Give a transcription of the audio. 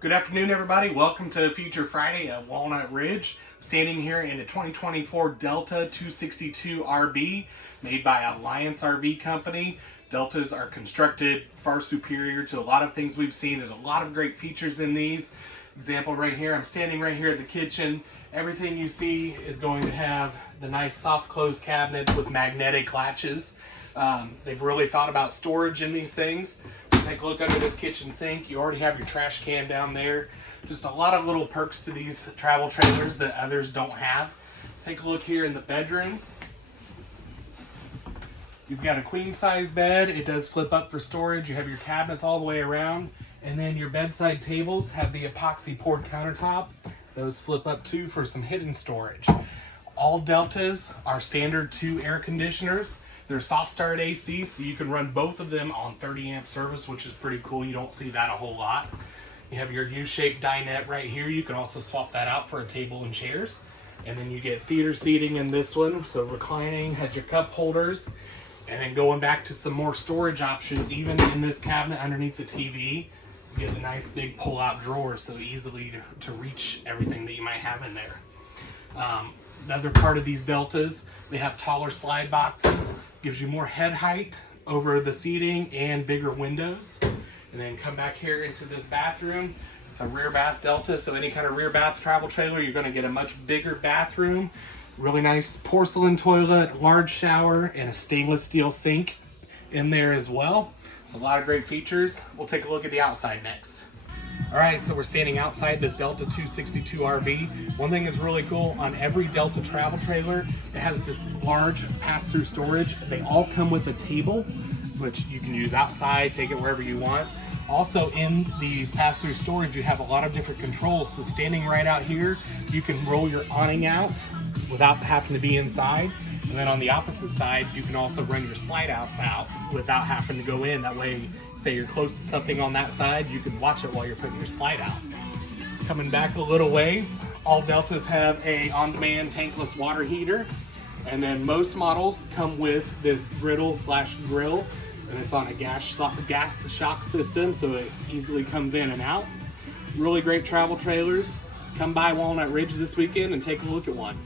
Good afternoon, everybody. Welcome to Future Friday at Walnut Ridge. Standing here in a 2024 Delta 262 RB made by Alliance RV Company. Deltas are constructed far superior to a lot of things we've seen. There's a lot of great features in these. Example right here, I'm standing right here at the kitchen. Everything you see is going to have the nice soft close cabinets with magnetic latches. They've really thought about storage in these things. So take a look under this kitchen sink. You already have your trash can down there. Just a lot of little perks to these travel trailers that others don't have. Take a look here in the bedroom. You've got a queen size bed. It does flip up for storage. You have your cabinets all the way around. And then your bedside tables have the epoxy poured countertops. Those flip up too for some hidden storage. All Deltas are standard 2 air conditioners. They're soft start AC, so you can run both of them on 30 amp service, which is pretty cool. You don't see that a whole lot. You have your U-shaped dinette right here. You can also swap that out for a table and chairs. And then you get theater seating in this one. So reclining, has your cup holders. And then going back to some more storage options, even in this cabinet underneath the TV, you get a nice big pull-out drawer, so easily to reach everything that you might have in there. Another part of these Deltas, they have taller slide boxes. Gives you more head height over the seating and bigger windows. And then come back here into this bathroom. It's a rear bath Delta, so any kind of rear bath travel trailer, you're gonna get a much bigger bathroom. Really nice porcelain toilet, large shower, and a stainless steel sink in there as well. It's a lot of great features. We'll take a look at the outside next. All right, so we're standing outside this Delta 262 RV. One thing that's really cool, on every Delta travel trailer, it has this large pass-through storage. They all come with a table, which you can use outside, take it wherever you want. Also in these pass-through storage, you have a lot of different controls. So standing right out here, you can roll your awning out without having to be inside. And then on the opposite side, you can also run your slide outs out without having to go in. That way, say you're close to something on that side, you can watch it while you're putting your slide out. Coming back a little ways, all Deltas have a on-demand tankless water heater. And then most models come with this griddle/grill, and it's on a gas shock system, so it easily comes in and out. Really great travel trailers. Come by Walnut Ridge this weekend and take a look at one.